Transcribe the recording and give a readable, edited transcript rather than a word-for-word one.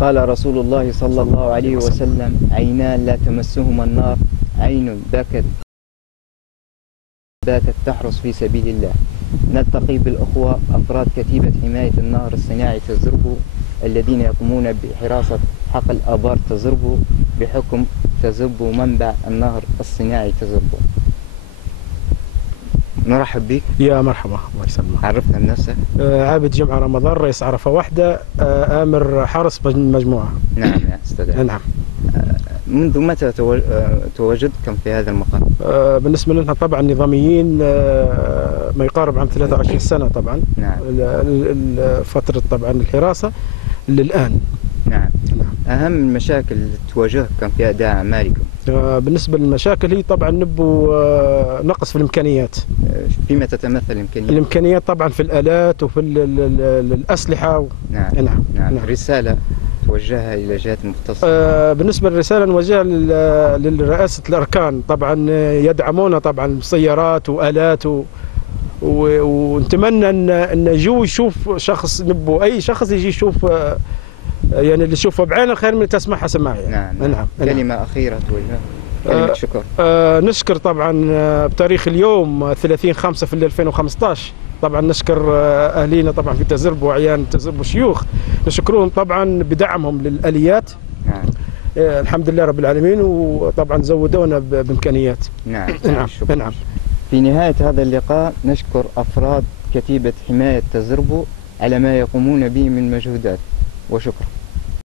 قال رسول الله صلى الله عليه وسلم: عينان لا تمسهما النار، عين باتت تحرس في سبيل الله. نلتقي بالأخوة أفراد كتيبة حماية النهر الصناعي تزربو الذين يقومون بحراسة حقل آبار تزربو بحكم تزربو منبع النهر الصناعي تزربو. نرحب بك. يا مرحبا، الله يسلمك. عرفنا بنفسك. عابد جمعة رمضان، رئيس عرفة واحدة، آمر حرس مجموعة. نعم يا أستاذ. نعم. منذ متى تواجدكم في هذا المقام؟ بالنسبة لنا طبعا نظاميين ما يقارب عن 23 سنة طبعا. نعم. فترة طبعا الحراسة للآن. نعم. أهم المشاكل اللي تواجهكم في أداء أعمالكم؟ بالنسبة للمشاكل هي طبعا نبو نقص في الإمكانيات. فيما تتمثل الإمكانيات؟ الإمكانيات طبعا في الآلات وفي الأسلحة. نعم. رسالة توجهها إلى جهات مختصة؟ بالنسبة للرسالة نوجهها لرئاسة الأركان، طبعا يدعمونا طبعا بسيارات وآلات ونتمنى أن يجوا يشوف شخص، نبو أي شخص يجي يشوف، يعني اللي يشوفه بعين الخير من تسمعها سماعي. نعم. كلمة أخيرة توجهها، كلمة شكر. نشكر طبعا بتاريخ اليوم 30/5 في 2015 طبعا نشكر أهلينا طبعا في تزربو وعيان تزربو شيوخ، نشكرهم طبعا بدعمهم للآليات. نعم. الحمد لله رب العالمين، وطبعا زودونا بإمكانيات. نعم. نعم. في نهاية هذا اللقاء نشكر أفراد كتيبة حماية تزربو على ما يقومون به من مجهودات، وشكرا.